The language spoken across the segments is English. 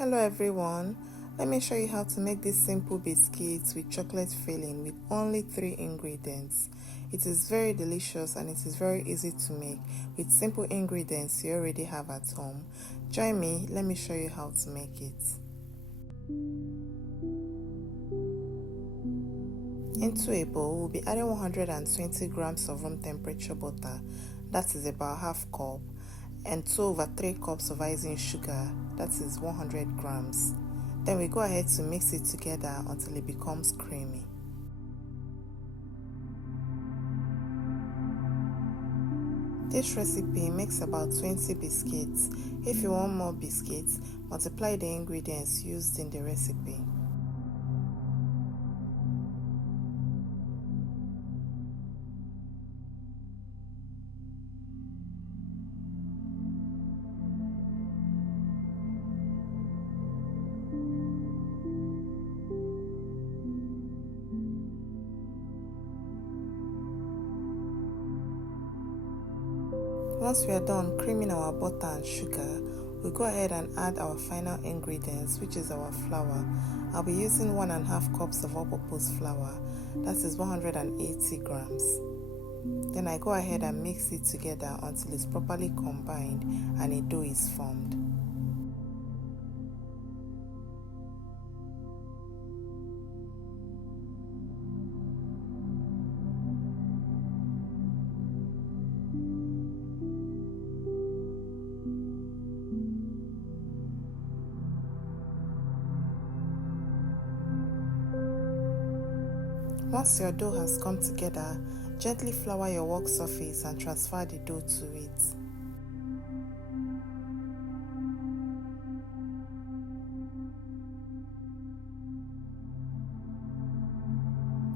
Hello everyone, let me show you how to make these simple biscuits with chocolate filling with only 3 ingredients. It is very delicious and it is very easy to make with simple ingredients you already have at home. Join me, let me show you how to make it. Into a bowl, we'll be adding 120 grams of room temperature butter, that is about half cup, and 2/3 cups of icing sugar, that is 100 grams. Then we go ahead to mix it together until it becomes creamy. This recipe makes about 20 biscuits. If you want more biscuits, multiply the ingredients used in the recipe. Once we are done creaming our butter and sugar, we go ahead and add our final ingredients, which is our flour. I'll be using 1.5 cups of all-purpose flour, that is 180 grams. Then I go ahead and mix it together until it's properly combined and a dough is formed. Once your dough has come together, gently flour your work surface and transfer the dough to it.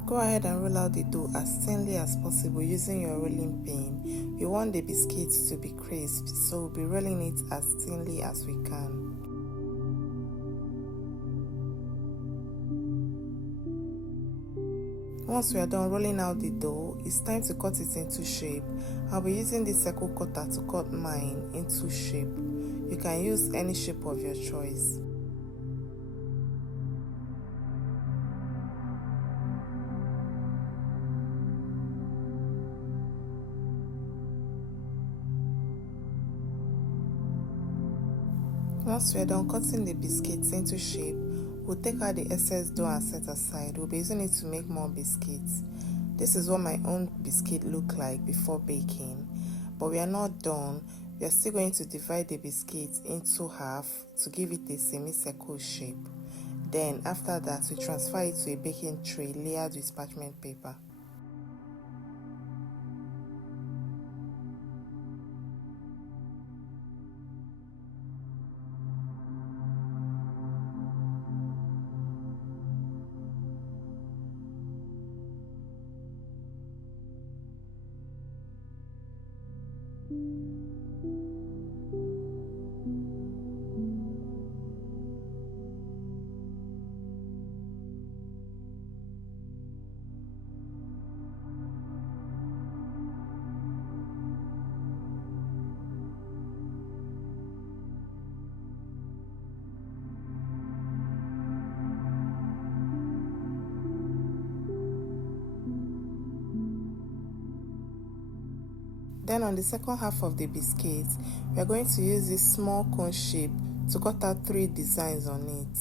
Go ahead and roll out the dough as thinly as possible using your rolling pin. We want the biscuits to be crisp, so we'll be rolling it as thinly as we can. Once we are done rolling out the dough, it's time to cut it into shape. I'll be using this circle cutter to cut mine into shape. You can use any shape of your choice. Once we are done cutting the biscuits into shape, we'll take out the excess dough and set aside. We'll be using it to make more biscuits. This is what my own biscuit looked like before baking. But we are not done. We are still going to divide the biscuits into half to give it a semicircle shape. Then after that, we transfer it to a baking tray layered with parchment paper. Then on the second half of the biscuit, we are going to use this small cone shape to cut out 3 designs on it.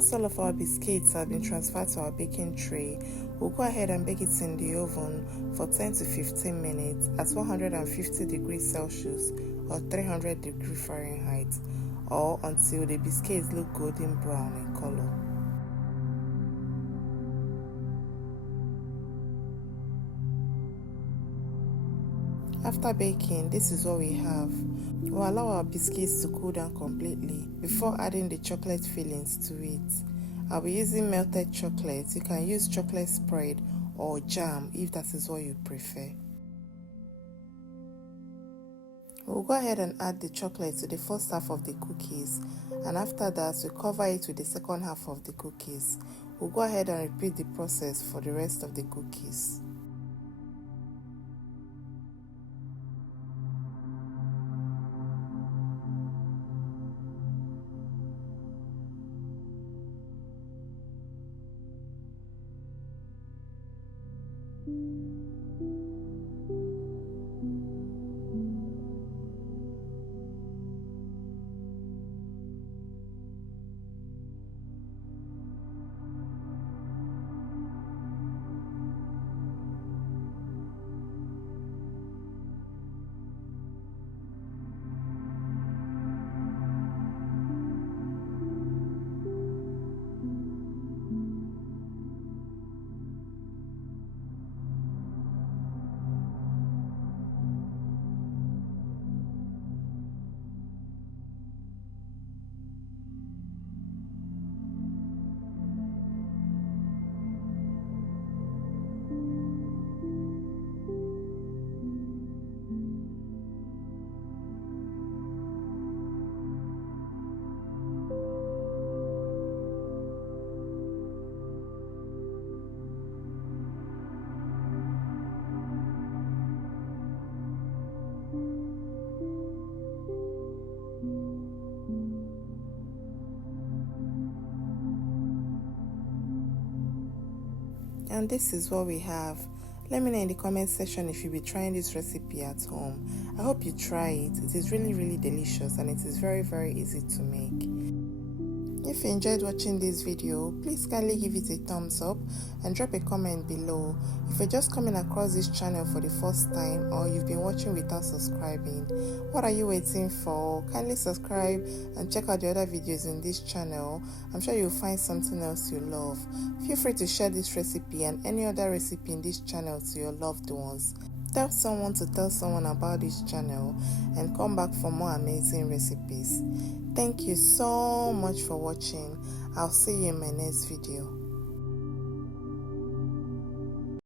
Once all of our biscuits have been transferred to our baking tray, we'll go ahead and bake it in the oven for 10 to 15 minutes at 150 degrees Celsius or 300 degrees Fahrenheit, or until the biscuits look golden brown in color. After baking, this is what we have. We'll allow our biscuits to cool down completely before adding the chocolate fillings to it. I'll be using melted chocolate. You can use chocolate spread or jam if that is what you prefer. We'll go ahead and add the chocolate to the first half of the cookies, and after that we'll cover it with the second half of the cookies. We'll go ahead and repeat the process for the rest of the cookies. And this is what we have. Let me know in the comment section if you'll be trying this recipe at home. I hope you try it. It is really delicious, and it is very easy to make. If you enjoyed watching this video, please kindly give it a thumbs up and drop a comment below. If you're just coming across this channel for the first time, or you've been watching without subscribing, what are you waiting for? Kindly subscribe and check out the other videos in this channel. I'm sure you'll find something else you love. Feel free to share this recipe and any other recipe in this channel to your loved ones. Tell someone to tell someone about this channel, and come back for more amazing recipes. Thank you so much for watching. I'll see you in my next video.